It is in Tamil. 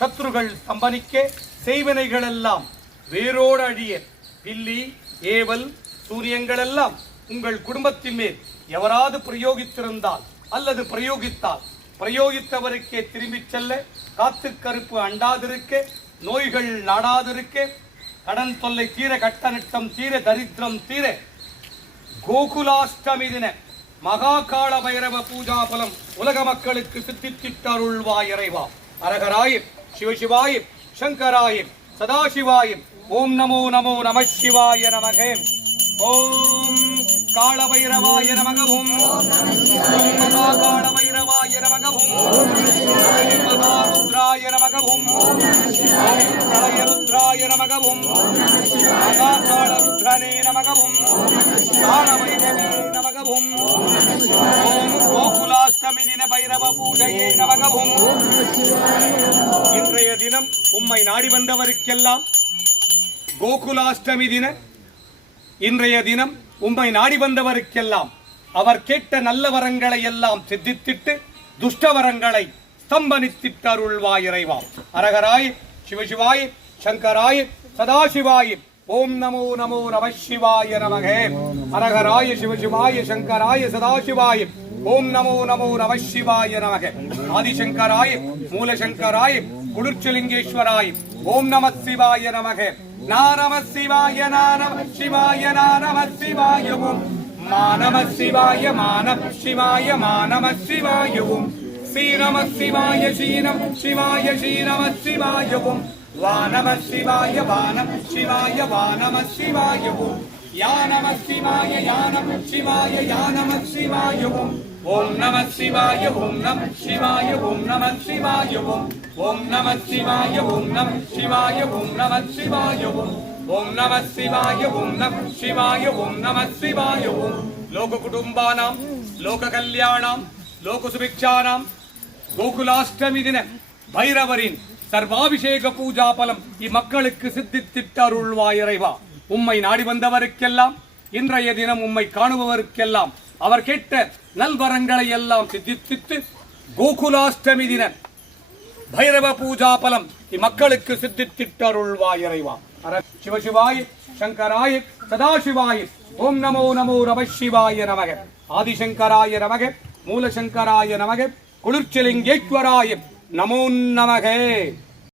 சத்ருகள் ஸ்தம்பனிக்க, செய்வினைகள் எல்லாம் வேரோடு அழிய, பில்லி ஏவல் சூரியங்கள் எல்லாம் உங்கள் குடும்பத்தின் மேல் எவராது பிரயோகித்திருந்தால் அல்லது பிரயோகித்தவருக்கே திரும்பிச் செல்ல, காத்து கருப்பு அண்டாதிருக்க, நோய்கள் நாடாதிருக்க, கடன் தொல்லை தீர, கட்டநட்டம் தீர, தரித்திரம் தீர, கோகுலாஷ்டமி தின மகா கால பைரவ பூஜா பலம் உலக மக்களுக்கு சித்தித்திட்டருள்வாய் இறைவா. அரகராய சிவசிவாய சங்கராய சதாசிவாய ஓம் நமோ நமோ நம சிவாய நமகே. ஓம் கால பைரவாய நமகவும், மகா கால பைரவாய நமகவும், மகா ருத்ராய நமகவும், பிரளய ருத்ராய நமகவும், மகா கால ருத்ரனே நமகவும், கால பைரவே நமகவும், ஓம் கோகுலாஷ்டமி தின பைரவ பூஜையே நமகவும். இன்றைய தினம் உம்மை நாடி வந்தவருக்கெல்லாம் கோகுலாஷ்டமி தின இன்றைய தினம் உம்மை நாடி வந்தவருக்கெல்லாம் அவர் கேட்ட நல்ல வரங்களை எல்லாம் சித்தித்திட்டு துஷ்ட வரங்களை ஸ்தம்பனித்திட்டருள்வாய் இறைவா. அரகராய் சிவசிவாய சங்கராய சதாசிவாய ஓம் நமோ நமோ நம சிவாய நமகே. அரகராய சிவசிவாய சங்கராய சதாசிவாய ஓம் நமோ நமோ நம சிவாய நமகே. ஆதிசங்கராய மூலசங்கராய குளிர்ச்சலிங்கேஸ்வராய ஓம் நம சிவாய நமகே. நாம சிவாய நாம சிவாய நாம சிவாய ஓம் மானம சிவாய மானம சிவாய மானம சிவாய ஓம் ஸ்ரீநம சிவாய ஸ்ரீநம சிவாய ஸ்ரீநம சிவாய ஓம் வானம சிவாய வானம சிவாய வானம சிவாய ஓம் யானம சிவாய யானம சிவாய யானம சிவாய ஓம் ஓம் நம சிவாய ஓம் நம சிவாய ஓம் நம சிவாய ஓம் ஓம் நம சிவாய ஓம் நம சிவாய ஓம் நம சிவாய ஓம் ஓம் நம சிவாய ஓம் நம சிவாய ஓம் நம சிவாய ஓம். லோக குடும்பானாம் லோக கல்யாணாம் லோக சுபிக்ஷானாம் கோகுலாஷ்டமி தின பைரவரின் சர்வாபிஷேக பூஜா பலம் இம்மக்களுக்கு சித்தித்திட்டருள்வாய் இறைவா. உம்மை நாடி வந்தவருக்கெல்லாம் இன்றைய தினம் உம்மை காணுபவருக்கெல்லாம் அவர் கேட்ட நல்வரங்களை எல்லாம் சித்தித்திட்டு கோகுலாஷ்டமி தின பைரவ பூஜா பலம் இம்மக்களுக்கு சித்தித்திட்டருள்வாய் இறைவா. சிவசிவாய சங்கராய சதாசிவாய ஓம் நமோ நமோ நம சிவாய நமக. ஆதிசங்கராய நமக மூலசங்கராய நமக குளிர்ச்சலிங்கேஸ்வராய நமோ நமகே.